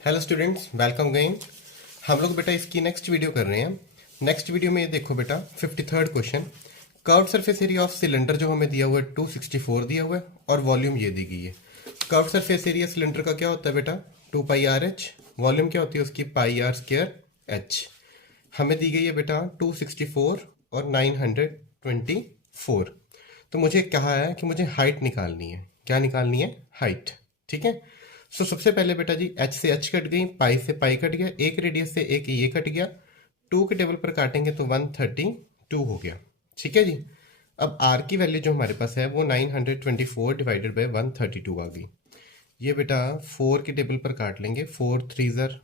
Hello students, welcome again. हम लोग बेटा इसकी नेक्स्ट वीडियो कर रहे हैं। नेक्स्ट वीडियो में ये देखो बेटा 53rd question. Curved surface area of cylinder जो हमें दिया हुआ है 264 दिया हुआ है और वॉल्यूम ये दी गई है। कर्व्ड सरफेस एरिया सिलेंडर का क्या होता है बेटा 2 पाई आर एच। वॉल्यूम क्या होती है उसकी पाई आर स्क्वायर एच। हमें दी गई है बेटा 264 और 924। तो मुझे कहा है कि मुझे हाइट निकालनी है। क्या निकालनी है? हाइट। ठीक है। सो सबसे पहले बेटा जी एच से एच कट गई, पाई से पाई कट गया, एक रेडियस से एक ये कट गया। 2 के टेबल पर काटेंगे तो 132 हो गया। ठीक है जी। अब आर की वैल्यू जो हमारे पास है वो 924 डिवाइडेड बाई 132 आ गई। ये बेटा 4 के टेबल पर काट लेंगे। 4 3 ज़र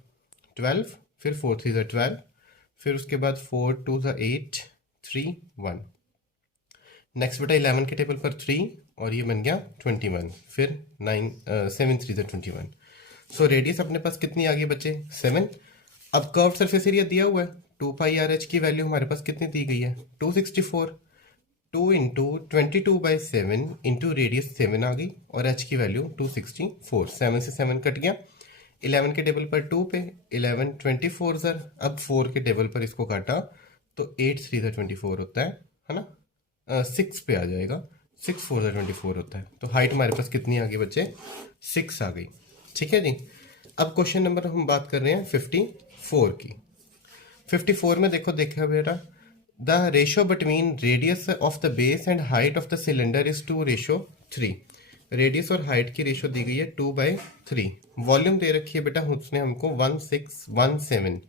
12, फिर 4 3 ज़र 12, फिर उसके बाद 4 2 ज़र 8 3 1। नेक्स्ट बेटा 11 के टेबल पर 3 और ये बन गया 21, फिर 9 7 3 ज़र 21। सो रेडियस अपने पास कितनी आ गई बच्चे? 7। अब कर्व सरफेस एरिया दिया हुआ है 2 पाई आर एच की वैल्यू हमारे पास कितनी दी गई है? 264। 2 इंटू 22/7 इंटू रेडियस 7 आ गई और एच की वैल्यू 264। 7 से 7 कट गया। 11 के टेबल पर 2 पे 11 24 ज़र। अब 4 के टेबल पर इसको काटा तो 8 3 ज़र 24 होता है ना। 6 पे आ जाएगा। 6 4 ज़र 24 होता है। तो हाइट हमारे पास कितनी आ गई बच्चे? 6 आ गई। ठीक है जी। अब क्वेश्चन नंबर हम बात कर रहे हैं 54 की। 54 में देखा बेटा, the ratio between radius of the base and height of the cylinder is 2:3। Radius और हाइट की रेशो दी गई है 2/3। वॉल्यूम दे रखी है बेटा उसने हमको 1617।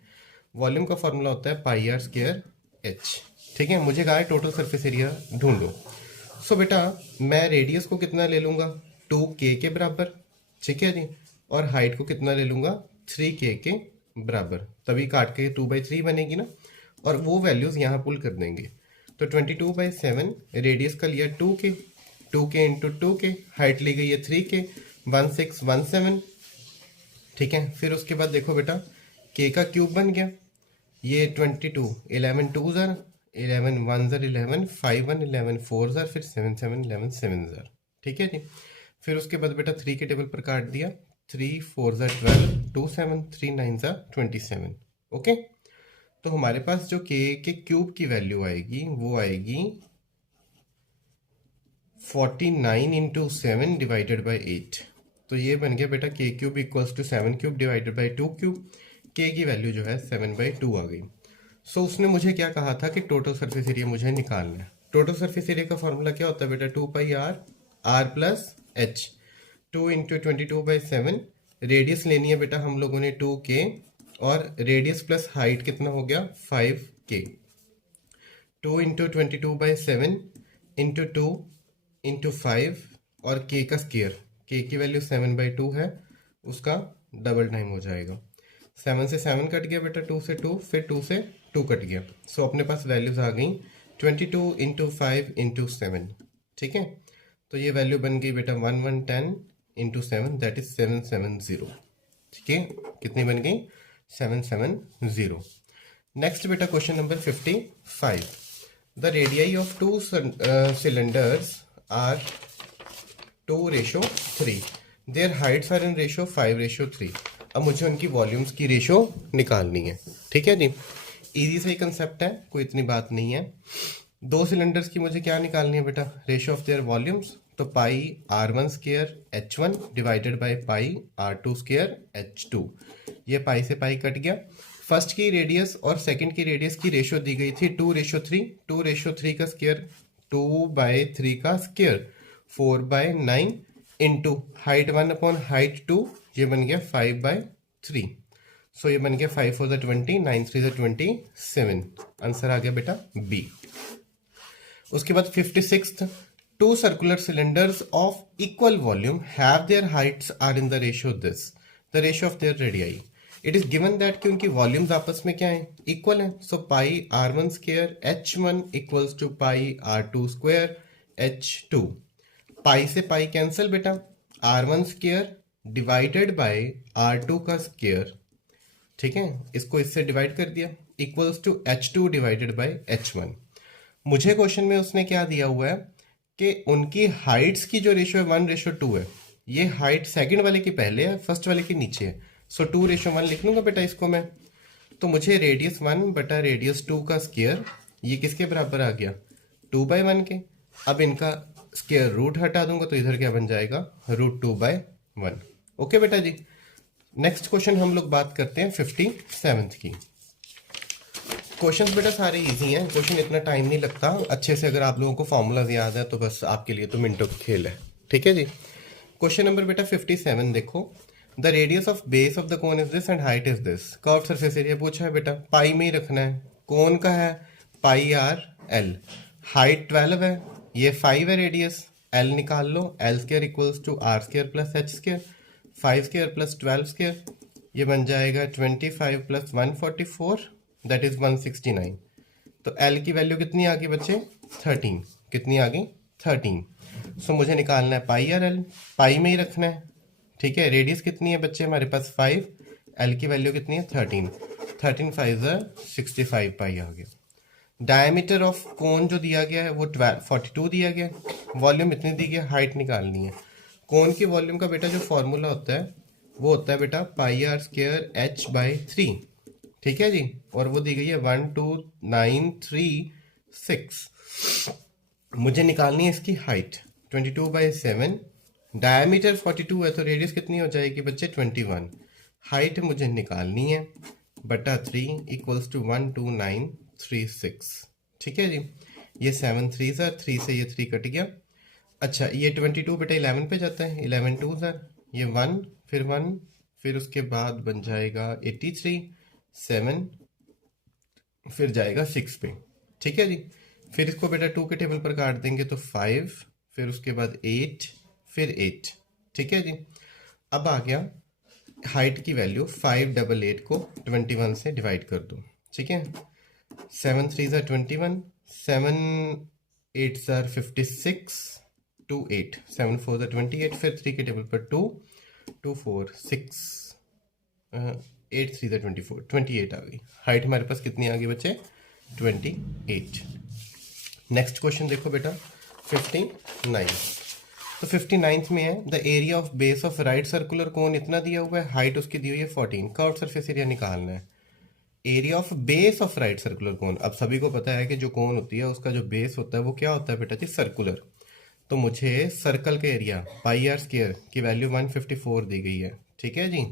वॉल्यूम का फॉर्मूला होता है पाई आर स्क्वायर एच। ठीक है। मुझे कहा है टोटल सरफेस एरिया ढूंढो। सो बेटा मैं रेडियस को कितना ले लूंगा? 2k के बराबर। ठीक है जी। और हाइट को कितना ले लूंगा? 3k के बराबर। तभी काट के 2/3 बनेगी ना। और वो वैल्यूज यहाँ पुल कर देंगे। तो 22/7 रेडियस का लिया 2k, 2k into 2k, height ली गई है 3k, 1617। ठीक है। फिर उसके बाद देखो बेटा k का क्यूब बन गया। ये 22, 11 2 ज़र, 11 1 ज़र 11, 5 1 11 4 ज़र, फिर 7 7 11 7 ज़र। ठीक है जी। फिर उसके बाद बेटा 3 के टेबल पर काट दिया। 3 4 ज़र 12, 2 7 3 9 ज़र 27। ओके। तो हमारे पास जो k के क्यूब की वैल्यू आएगी वो आएगी 49 इंटू 7 डिवाइडेड बाई 8। तो ये बन गया बेटा k cube equals to 7 cube divided by 2 cube. k की वैल्यू जो है 7/2 आ गई। सो उसने मुझे क्या कहा था कि टोटल सरफेस एरिया मुझे निकालना है। टोटल सरफेस एरिया का फॉर्मूला क्या होता है बेटा? 2 pi R R plus H. 2 into 22/7। Radius लेनी है बेटा हम लोगों ने 2k और रेडियस प्लस हाइट कितना हो गया? 5k। 2 इंटू 22/7 इंटू 2 इंटू 5 और k का स्केयर। k की वैल्यू 7/2 है, उसका डबल टाइम हो जाएगा। 7 से 7 कट गया बेटा, 2 से 2, फिर 2 से 2 कट गया। सो अपने पास वैल्यूज आ गई 22 इंटू 5 इंटू 7। ठीक है। तो ये वैल्यू बन गई बेटा 1110 इंटू 7, दैट इज 770। ठीक है। कितनी बन गई? 770। नेक्स्ट बेटा question number 55। The radii of two cylinders are 2:3। Their heights are in ratio 5:3। अब मुझे उनकी वॉल्यूम्स की रेशो निकालनी है। ठीक है जी। इजी सा ही कंसेप्ट है, कोई इतनी बात नहीं है। दो सिलेंडर्स की मुझे क्या निकालनी है बेटा? Ratio of their volumes. तो पाई R1 square H1 divided by pi R2 square H2। ये पाई से पाई कट गया। फर्स्ट की रेडियस और सेकंड की रेडियस की रेशो दी गई थी 2:3। 2:3 का स्क्वायर 2/3 का square 4/9 into height 1 upon height 2। ये बन गया 5/3। सो ये बन गया 5 4 ज़र 20, 9 3 ज़र 27। आंसर आ गया बेटा बी। उसके बाद 56th। Two circular cylinders of equal volume have their heights are in the ratio this. The ratio of their radii. It is given that कि उनकी वॉल्यूम्स आपस में क्या है? इक्वल है। So pi R1 square H1 equals to pi R2 square H2। Pi से pi cancel बेटा। R1 square divided by R2 का स्क्वायर। ठीक है। इसको इससे डिवाइड कर दिया equals to H2 divided by H1। मुझे क्वेश्चन में उसने क्या दिया हुआ है कि उनकी हाइट्स की जो रेशियो है 1:2 है। ये हाइट सेकंड वाले की पहले है, फर्स्ट वाले की नीचे है। सो 2:1 लिख लूंगा बेटा इसको मैं। तो मुझे रेडियस 1 बटा रेडियस 2 का स्क्वायर ये किसके बराबर आ गया, 2/1 के। अब इनका स्क्वायर रूट हटा दूंगा तो इधर क्या बन जाएगा, √2/1। ओके बेटा जी। नेक्स्ट क्वेश्चन हम लोग बात करते हैं 57th की। क्वेश्चंस बेटा सारे इजी हैं, क्वेश्चन इतना टाइम नहीं लगता अच्छे से, अगर आप लोगों को फॉर्मूलाज याद है तो बस आपके लिए तो मिनटों का खेल है। ठीक है जी। क्वेश्चन नंबर बेटा 57 देखो। The radius of base of the cone is this and height is this. Curve surface area पूछा है बेटा, पाई में ही रखना है। कोन का है πr/l, हाइट 12 है, ये 5 है रेडियस, l निकाल लो, l² equals to r² plus h², 5² plus 12², ये बन जाएगा 25 प्लस 144 दैट इज 169। तो l की वैल्यू कितनी आ गई बच्चे, 13। कितनी आ गई, 13। सो मुझे निकालना है πr/l, पाई में ही रखना है। ठीक है, रेडियस कितनी है बच्चे हमारे पास 5, l की वैल्यू कितनी है 13, 13 5 65 पाई आ गया। डायमीटर ऑफ कोन जो दिया गया है वो 42 दिया गया, वॉल्यूम इतनी दी गई, हाइट निकालनी है। कोन की वॉल्यूम का बेटा जो फॉर्मूला होता है वो होता है बेटा πr²h/3। ठीक है जी, और वो दी गई है 12936। मुझे निकालनी है इसकी हाइट 22/7, डायमीटर 42 है तो रेडियस कितनी हो जाएगी बच्चे 21। हाइट मुझे निकालनी है बटा 3 इक्वल्स टू 12936। ठीक है जी, ये 7 3 3 से ये 3 कट गया। अच्छा ये 22 बेटा 11 पे जाता है, 11 2 ये 1 फिर 1 फिर उसके बाद बन जाएगा 83, 7 फिर जाएगा 6 पे। ठीक है जी, फिर इसको बेटा 2 के टेबल पर काट देंगे तो 5 फिर उसके बाद 8 फिर 8। ठीक है जी, अब आ गया हाइट की वैल्यू 588 को 21 से डिवाइड कर दो। ठीक है, 7 3 21, 7 8 56, 2 8, 7 4 28, फिर 3 के टेबल पर 2 2 4 6, 8 3 24, 28 आ गई। हाइट हमारे पास कितनी आ गई बच्चे, 28। नेक्स्ट क्वेश्चन देखो बेटा 59। तो 59th में है the area of base of right circular cone इतना दिया हुआ है, हाइट उसकी दी हुई है 14, कर्व सरफेस एरिया निकालना है। Area of base of right circular cone, अब सभी को पता है कि जो कोन होती है उसका जो बेस होता है वो क्या होता है बेटा जी, सर्कुलर। तो मुझे सर्कल का एरिया πr² की वैल्यू 154 दी गई है। ठीक है जी,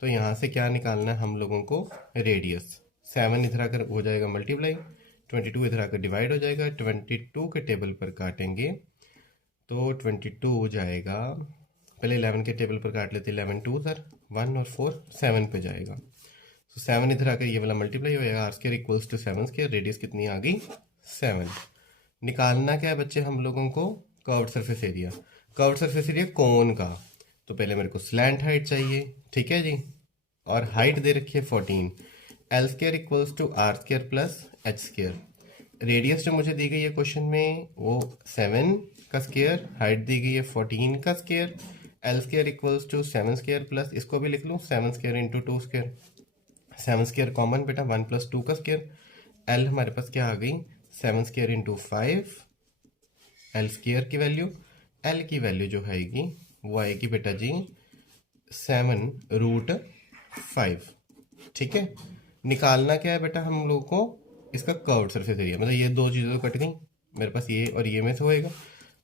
तो यहाँ से क्या निकालना है हम लोगों को, रेडियस। 7 इधर आकर हो जाएगा मल्टीप्लाई, 22 इधर आकर डिवाइड हो जाएगा, 22 के टेबल पर काटेंगे तो 22 हो जाएगा, पहले 11 के टेबल पर काट लेते, 11 2 1 और 4 7 पे जाएगा। तो 7 इधर आकर ये वाला मल्टीप्लाई हो जाएगा, r² इक्वल्स टू 7², रेडियस कितनी आ गई 7। निकालना क्या है बच्चे हम लोगों को, curved surface area. Curved surface area cone का, तो पहले मेरे को स्लैंट हाइट चाहिए। ठीक है जी, और हाइट दे रखी है 14, l² equals to r² plus h²। Radius जो मुझे दी गई है क्वेश्चन में वो 7 का स्क्वायर, हाइट दी गई है 14 का square, l² equals to 7² plus, इसको भी लिख लूँ 7² इंटू 2², 7² कॉमन बेटा 1 प्लस 2 का स्क्वायर, l हमारे पास क्या आ गई 7² इंटू 5, l² की वैल्यू, l की वैल्यू जो आएगी वो आएगी बेटा जी 7√5। ठीक है, निकालना क्या है बेटा हम लोगों को, इसका कर्व्ड सरफेस एरिया। मतलब ये दो चीज़ें तो कट गई मेरे पास, ये और ये में से होएगा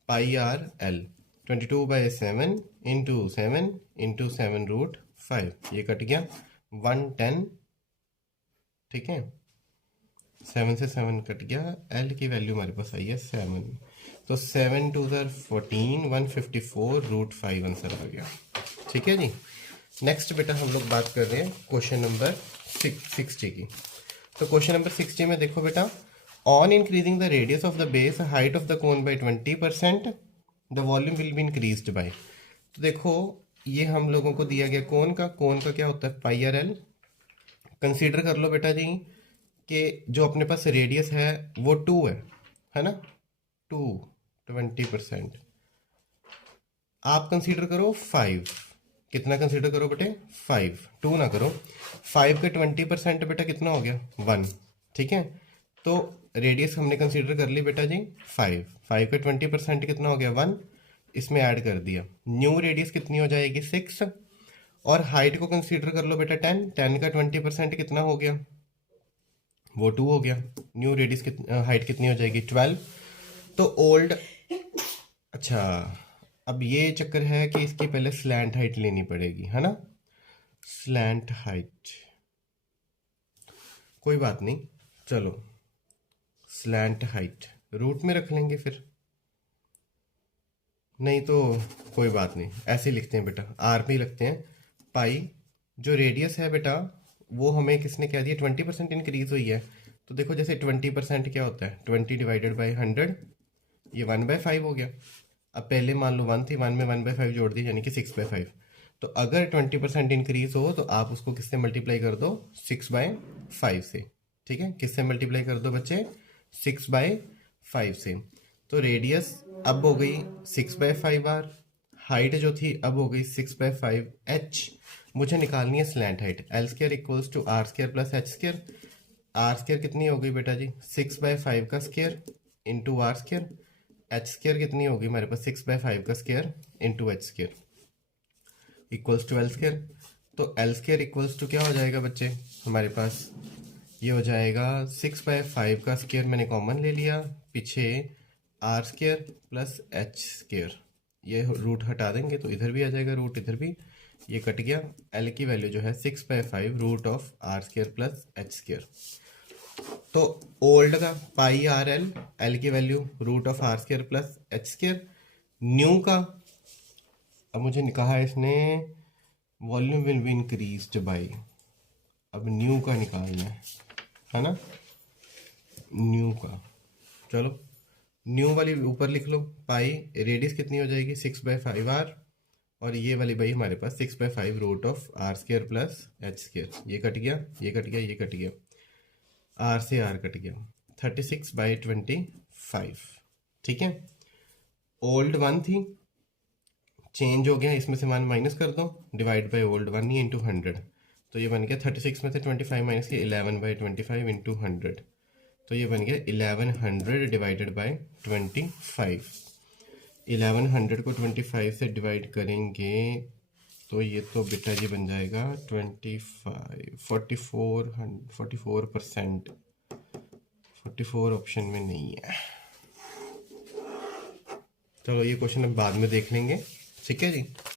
πr/l 22/7 इंटू 7 इंटू 7√5, ये कट गया 110। ठीक है, 7 से 7 कट गया, l की वैल्यू हमारे पास आई है 7, तो 7 2 14, 154√5 आंसर आ गया। ठीक है जी। नेक्स्ट बेटा हम लोग बात कर रहे हैं क्वेश्चन नंबर 60 की। तो क्वेश्चन नंबर 60 में देखो बेटा, on increasing the radius of the base height of the cone bye 20% the volume will be increased bye. तो देखो ये हम लोगों को दिया गया कोन का क्या होता है πr/l। कंसीडर कर लो बेटा जी कि जो अपने पास रेडियस है वो 2 है ना, 2 20%। आप कंसीडर करो 5, कितना कंसीडर करो बेटे 5, 2 ना करो, 5 के 20% बेटा कितना हो गया 1। ठीक है, तो रेडियस हमने कंसीडर कर ली बेटा जी 5, 5 के 20% कितना हो गया 1, इसमें ऐड कर दिया, न्यू रेडियस कितनी हो जाएगी 6, और हाइट को कंसीडर कर लो बेटा 10, 10 का 20% कितना हो गया, वो 2 हो गया। न्यू रेडियस हाइट कितनी हो जाएगी 12। तो ओल्ड, अच्छा अब ये चक्कर है कि इसकी पहले स्लैंट हाइट लेनी पड़ेगी, है ना। स्लैंट हाइट कोई बात नहीं, चलो स्लैंट हाइट रूट में रख लेंगे फिर, नहीं तो कोई बात नहीं, ऐसे ही लिखते हैं बेटा, आर में ही लिखते हैं। पाई जो रेडियस है बेटा वो हमें किसने कह दिया 20% इंक्रीज हुई है। तो देखो जैसे 20% क्या होता है, 20 डिवाइडेड बाई 100, ये 1/5 हो गया। अब पहले मान लो 1 थी, 1 में 1/5 जोड़ दी यानी कि 6/5। तो अगर 20% इंक्रीज हो तो आप उसको किससे मल्टीप्लाई कर दो, 6/5 से। ठीक है, किससे मल्टीप्लाई कर दो बच्चे, 6/5 से। तो रेडियस अब हो गई 6/5 r, हाइट जो थी अब हो गई 6/5 h। मुझे निकालनी है slant height, l square equals to r square plus h square. R square कितनी हो गई बेटा जी, 6/5 का square into r square. H square कितनी होगी हमारे पास, 6/5 का square into h square equals to l square. तो एल स्क्र इक्वल्स टू क्या हो जाएगा बच्चे हमारे पास, ये हो जाएगा 6/5 का स्क्र, मैंने कॉमन ले लिया पीछे, r square plus h square, ये रूट हटा देंगे तो इधर भी आ जाएगा रूट, इधर भी, ये कट गया। एल की वैल्यू जो है 6/5 root of r square plus h square. तो ओल्ड का पाई आर एल, एल की value root of r square plus h square. New का, अब मुझे कहा है इसने volume will be increased by, अब न्यू का निकालना है ना, न्यू का। चलो न्यू वाली ऊपर लिख लो, पाई रेडियस कितनी हो जाएगी 6/5 r, और ये वाली भाई हमारे पास 6/5 root of r square plus h square. ये कट गया, ये कट गया, ये कट गया, आर से आर कट गया, 36/25। ठीक है, ओल्ड 1 थी, चेंज हो गया, इसमें से वन माइनस कर दो, divide by old 1 he into 100। तो ये बन गया 36 में से 25 माइनस किया 11/25 इंटू 100। तो ये बन गया 1100 डिवाइडेड बाय 25। 1100 को 25 से डिवाइड करेंगे तो ये तो बेटा जी बन जाएगा 44%। 44 ऑप्शन में नहीं है। चलो ये क्वेश्चन हम बाद में देख लेंगे, ठीक है जी।